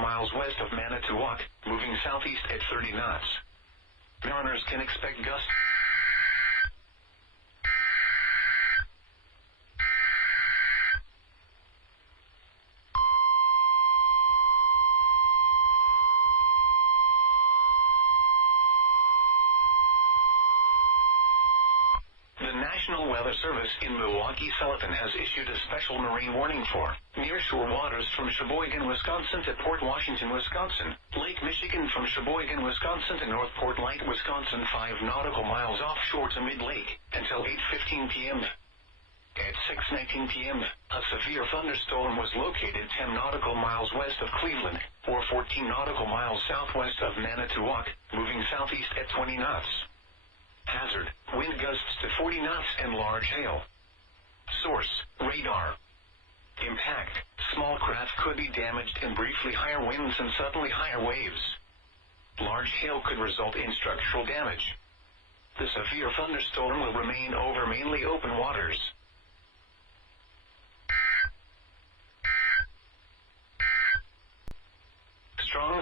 miles west of Manitowoc, moving southeast at 30 knots. Mariners can expect gusts. The National Weather Service in Milwaukee-Sullivan has issued a special marine warning for nearshore waters from Sheboygan, Wisconsin to Port Washington, Wisconsin, Lake Michigan from Sheboygan, Wisconsin to North Port Light, Wisconsin 5 nautical miles offshore to mid-lake until 8:15 p.m. At 6:19 p.m., a severe thunderstorm was located 10 nautical miles west of Cleveland, or 14 nautical miles southwest of Manitowoc, moving southeast at 20 knots. Hazard, wind gusts to 40 knots and large hail. Source, radar. Impact, small craft could be damaged in briefly higher winds and suddenly higher waves. Large hail could result in structural damage. The severe thunderstorm will remain over mainly open waters.